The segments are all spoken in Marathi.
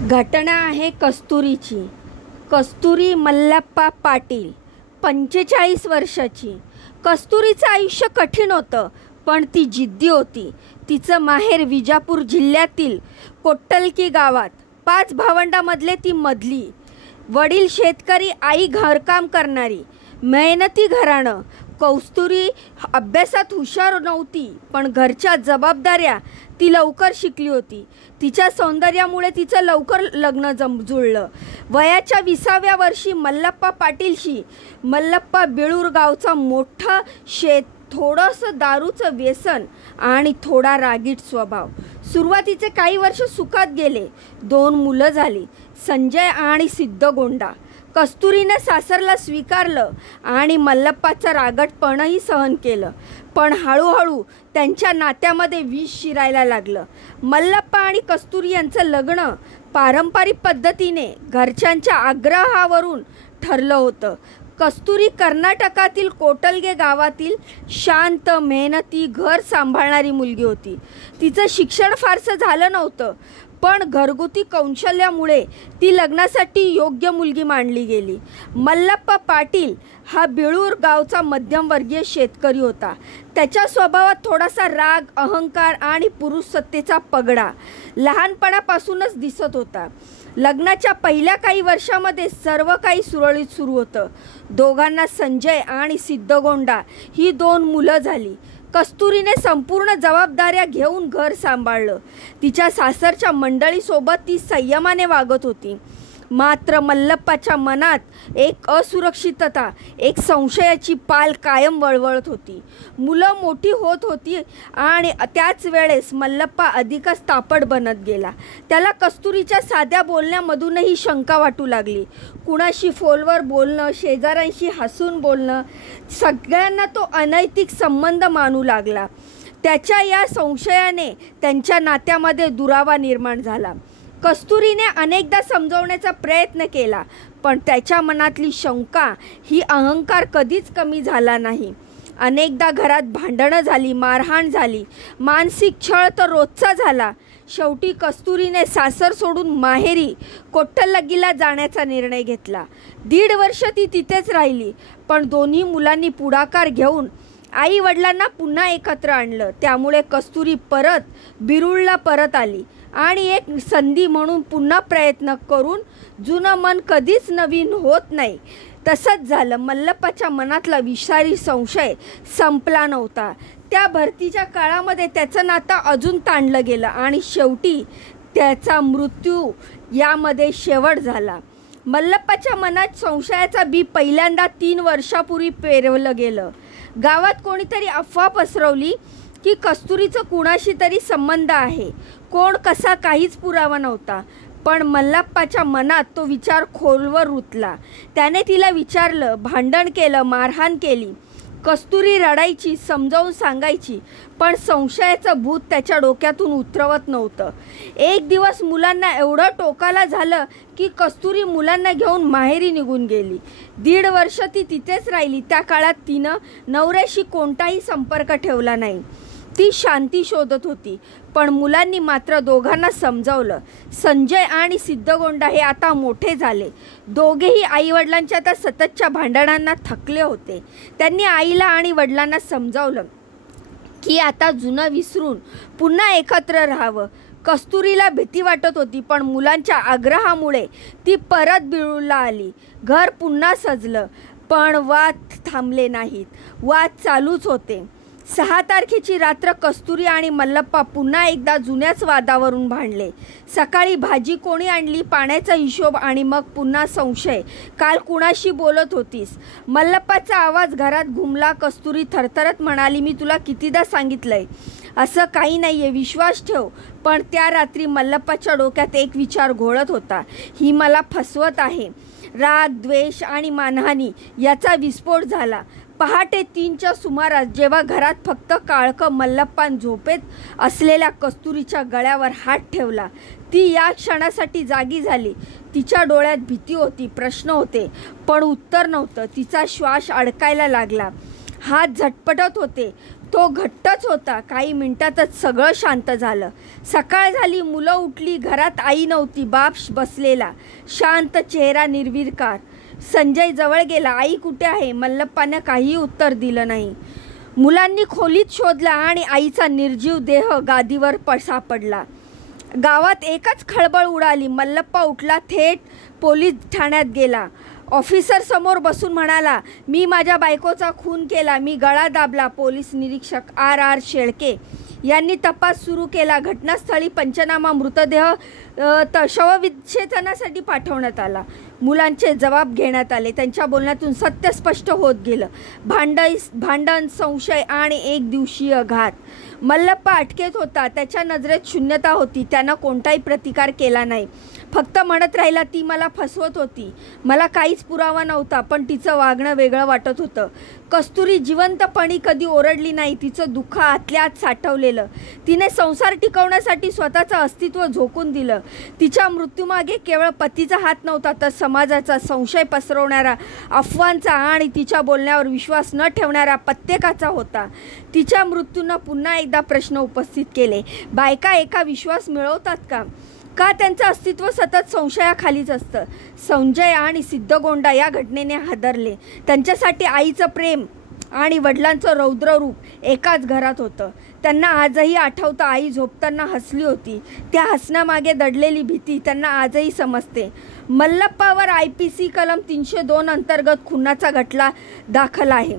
घटना आहे कस्तुरीची. कस्तुरी मल्लप्पा पाटील, 45 वर्षाची. कस्तुरीचं आयुष्य कठीण होतं, पण ती जिद्दी होती. तिचं माहेर विजापूर जिल्ह्यातील कोट्टलकी गावात. 5 भावंडांमधले ती मधली. वडील शेतकरी, आई घरकाम करणारी. मेहनती घराणं. कस्तुरी अभ्यासात हुशार नव्हती, पण घरच्या जबाबदाऱ्या ती लवकर शिकली होती. तिच्या सौंदर्यामुळे तिचं लवकर लग्न जुळलं. वयाच्या 20व्या वर्षी मल्लप्पा पाटीलशी मल्लप्पा बेळूर गावचा मोठा शेत, थोडंसं दारूचं व्यसन आणि थोडा रागीट स्वभाव. सुरुवातीचे काही वर्ष सुखात गेले. 2 मुलं झाली, संजय आणि सिद्धगोंडा. कस्तुरीने सासरला स्वीकारलं आणि मल्लप्पाचं रागटपणही सहन केलं. पण हळूहळू त्यांच्या नात्यामध्ये विष शिरायला लागलं. मल्लप्पा आणि कस्तुरी यांचं लग्न पारंपरिक पद्धतीने घरच्यांच्या आग्रहावरून ठरलं होतं. कस्तुरी कर्नाटकातील कोटलगे गावातील शांत, मेहनती, घर सांभाळणारी मुलगी होती. तिचं शिक्षण फारसं झालं नव्हतं, पण घरगुती कौशल्यामुळे ती लग्नासाठी योग्य मुलगी मानली गेली. मल्लप्पा पाटील हा बेळूर गावचा मध्यमवर्गीय शेतकरी होता. त्याच्या स्वभावात थोडासा राग, अहंकार आणि पुरुषसत्तेचा पगडा लहानपणापासूनच दिसत होता. लग्नाच्या पहिल्या काही वर्षामध्ये सर्व काही सुरळीत सुरू होतं. दोघांना संजय आणि सिद्धगोंडा ही 2 मुलं झाली. कस्तुरीने संपूर्ण जबाबदाऱ्या घेऊन घर सांभाळलं. तिच्या सासरच्या मंडळीसोबत ती संयमाने वागत होती. मात्र मल्लप्पाच्या मनात एक असुरक्षितता, एक संशयाची पाल कायम वळवळत होती. मुलं मोठी होत होती आणि त्याच वेळेस मल्लप्पा अधिकच तापट बनत गेला. त्याला कस्तुरीच्या साध्या बोलण्यामधूनही शंका वाटू लागली. कुणाशी फोनवर बोलणं, शेजाऱ्यांशी हसून बोलणं, सगळ्यांना तो अनैतिक संबंध मानू लागला. त्याच्या या संशयाने त्यांच्या नात्यामध्ये दुरावा निर्माण झाला. कस्तुरीने अनेकदा समजवण्याचा प्रयत्न केला, पण त्याच्या मनातली शंका ही अहंकार कधीच कमी झाला नाही. अनेकदा घरात भांडणं झाली, मारहाण झाली, मानसिक छळ तर रोजचा झाला. शेवटी कस्तुरीने सासर सोडून माहेरी कोट्टलगीला जाण्याचा निर्णय घेतला. 1.5 वर्ष ती तिथेच राहिली, पण दोन्ही मुलांनी पुढाकार घेऊन आई वडिलांना पुन्हा एकत्र आणलं. त्यामुळे कस्तुरी परत बिरुळला परत आली आणि एक संधी म्हणून पुन्हा प्रयत्न करून जुनं मन कधीच नवीन होत नाही तसंच झालं. मल्लप्पाच्या मनातला विषारी संशय संपला नव्हता. त्या भरतीच्या काळामध्ये त्याचं नातं अजून ताणलं गेलं आणि शेवटी त्याचा मृत्यू यामध्ये शेवट झाला. मल्लप्पाच्या मनात संशयाचा बी पहिल्यांदा 3 वर्षापूर्वी पेरवलं गेलं. गावात कोणीतरी अफवा पसरवली की कस्तुरीचं कुणाशी तरी संबंध आहे. कोण, कसा, काहीच पुरावा नव्हता. पण मल्लप्पाच्या मनात तो विचार खोलवर रुतला. त्याने तिला विचारलं, भांडण केलं, मारहाण केली. कस्तुरी रडायची, समजावून सांगायची, पण संशयाचं भूत त्याच्या डोक्यातून उतरवत नव्हतं. एक दिवस मुलांना एवढं टोकाला झालं की कस्तुरी मुलांना घेऊन माहेरी निघून गेली. 1.5 वर्ष ती तिथेच राहिली. त्या काळात तिनं नवऱ्याशी कोणताही संपर्क ठेवला नाही. ती शांती शोधत होती, पण मुलांनी मात्र दोघांना समजावलं. संजय आणि सिद्धगोंडा हे आता मोठे झाले. दोघेही आईवडिलांच्या त्या सततच्या भांडणांना थकले होते. त्यांनी आईला आणि वडिलांना समजावलं की आता जुनं विसरून पुन्हा एकत्र राहावं. कस्तुरीला भीती वाटत होती, पण मुलांच्या आग्रहामुळे ती परत बिळूला आली. घर पुन्हा सजलं, पण वाद थांबले नाहीत. वाद चालूच होते. 6 तारखेची रात्र कस्तुरी आणि मल्लप्पा पुन्हा एकदा जुन्याच वादावरून भांडले. सकाळी भाजी कोणी आणली, पाण्याचा हिशोब आणि मग पुन्हा संशय. काल कुणाशी बोलत होतीस? मल्लप्पाचा आवाज घरात घुमला. कस्तुरी थरथरत म्हणाली, मी तुला कितीदा सांगितलंय, असं काही नाही आहे, विश्वास ठेव. पण त्या रात्री मल्लप्पाच्या डोक्यात एक विचार घोळत होता, ही मला फसवत आहे. राग, द्वेष आणि मानहानी याचा विस्फोट झाला. पहाटे 3च्या सुमारास जेव्हा घरात फक्त काळकं मल्लप्पान झोपेत असलेल्या कस्तुरीच्या गळ्यावर हात ठेवला, ती या क्षणासाठी जागी झाली. तिच्या डोळ्यात भीती होती, प्रश्न होते, पण उत्तर नव्हतं. तिचा श्वास अडकायला लागला. हात झटपटत होते. तो घट्टच होता. काही मिनिटातच सगळं शांत झालं. सकाळ झाली, मुलं उठली, घरात आई नव्हती. बाप बसलेला, शांत चेहरा, निर्विकार. संजय जवळ गेला. आई कुठे आहे? मल्लप्पानं काहीही उत्तर दिलं नाही. मुलांनी खोलीत शोधला आणि आईचा निर्जीव देह गादीवर सापडला. गावात एकच खळबळ उडाली. मल्लप्पा उठला, थेट पोलीस ठाण्यात गेला. ऑफिसर समोर बसून म्हणाला, मी माझ्या बायकोचा खून केला. मी गळा दाबला. पोलीस निरीक्षक R. शेळके यांनी तपास सुरू केला. घटनास्थळी पंचनामा, मृतदेह शवविच्छेदनासाठी पाठवण्यात आला. मुलांचे जबाब घेण्यात आले. त्यांच्या बोलण्यातून सत्य स्पष्ट होत गेलं. भांडण, संशय आणि एक दिवसीय घात. मल्लप्पा अटकेत होता. त्याच्या नजरेत शून्यता होती. त्यानं कोणताही प्रतिकार केला नाही. फक्त म्हणत राहिला, ती मला फसवत होती. मला काहीच पुरावा नव्हता, पण तिचं वागणं वेगळं वाटत होतं. कस्तुरी जिवंतपणी कधी ओरडली नाही. तिचं दुःख आतल्या आत साठवलेलं. तिने संसार टिकवण्यासाठी स्वतःचं अस्तित्व झोकून दिलं. तिच्या मृत्यूमागे केवळ पतीचा हात नव्हता, तर समाजाचा, संशय पसरवणारा, अफवांचा आणि तिच्या बोलण्यावर विश्वास न ठेवणारा प्रत्येकाचा होता. तिच्या मृत्यूनं पुन्हा एकदा प्रश्न उपस्थित केले. बायका एका विश्वास मिळवतात का? का त्यांचं अस्तित्व सतत संशयाखालीच असतं? संजय आणि सिद्धगोंडा या घटनेने हादरले. त्यांच्यासाठी आईचं प्रेम आणि वडिलांचं रौद्ररूप एकाच घरात होतं. त्यांना आजही आठवतं, आई झोपताना हसली होती. त्या हसण्यामागे दडलेली भीती त्यांना आजही समजते. मल्लप्पावर IPC कलम 302 अंतर्गत खुनाचा खटला दाखल आहे.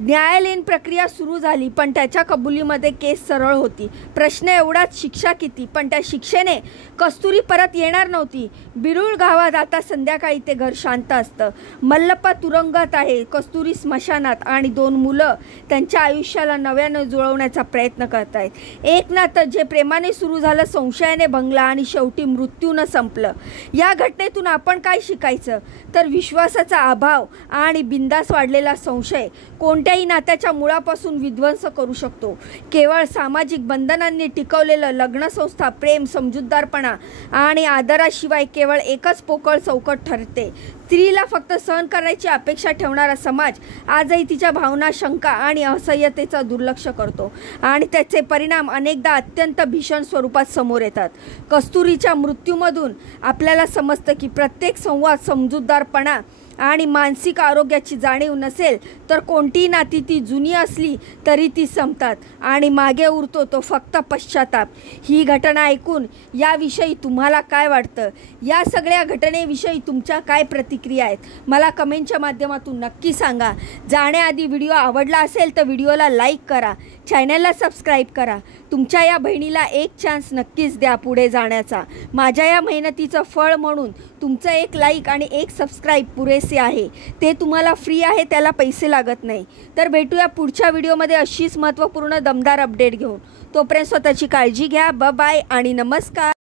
न्यायालयीन प्रक्रिया सुरू झाली, पण त्याच्या कबुलीमध्ये केस सरळ होती. प्रश्न एवढाच, शिक्षा किती? पण त्या शिक्षेने कस्तुरी परत येणार नव्हती. बिरुळ गावात आता संध्याकाळी ते घर शांत असतं. मल्लप्पा तुरुंगात आहे, कस्तुरी स्मशानात, आणि 2 मुलं त्यांच्या आयुष्याला नव्यानं जुळवण्याचा प्रयत्न करतायत. एक नातं जे प्रेमाने सुरू झालं, संशयाने भंगलं आणि शेवटी मृत्यूनं संपलं. या घटनेतून आपण काय शिकायचं? तर विश्वासाचा अभाव आणि बिनधास्त वाढलेला संशय कोणत्याही नात्याच्या मुळापासून विध्वंस करू शकतो. केवळ सामाजिक बंधनांनी टिकवलेलं लग्नसंस्था, प्रेम, समजूतदारपणा आणि आदराशिवाय केवळ एकच पोकळ चौकट ठरते. स्त्रीला फक्त सहन करण्याची अपेक्षा ठेवणारा समाज आजही तिच्या भावना, शंका आणि असह्यतेचा दुर्लक्ष करतो, आणि त्याचे परिणाम अनेकदा अत्यंत भीषण स्वरूपात समोर येतात. कस्तुरीच्या मृत्यूमधून आपल्याला समजतं की प्रत्येक संवाद, समजूतदारपणा आणि मानसिक आरोग्याची जाणीव नसेल तर कोणतीही नाती, ती जुनी असली तरी ती संपतात, आणि मागे उरतो तो फक्त पश्चाताप. ही घटना ऐकून याविषयी तुम्हाला काय वाटतं? या सगळ्या घटनेविषयी तुमच्या काय प्रतिक्रिया आहेत? मला कमेंटच्या माध्यमातून नक्की सांगा. जाण्याआधी व्हिडिओ आवडला असेल तर व्हिडिओला लाईक करा, चॅनलला सबस्क्राईब करा. तुमच्या या बहिणीला एक चान्स नक्कीच द्या पुढे जाण्याचा. माझ्या या मेहनतीचं फळ म्हणून तुमचं एक लाईक आणि एक सबस्क्राईब पुरेसे आहे. ते तुम्हाला फ्री आहे, त्याला पैसे लागत नाही. तर भेटूया पुढच्या व्हिडिओमध्ये अशीच महत्त्वपूर्ण दमदार अपडेट घेऊन. तोपर्यंत स्वतःची काळजी घ्या. बाय आणि नमस्कार.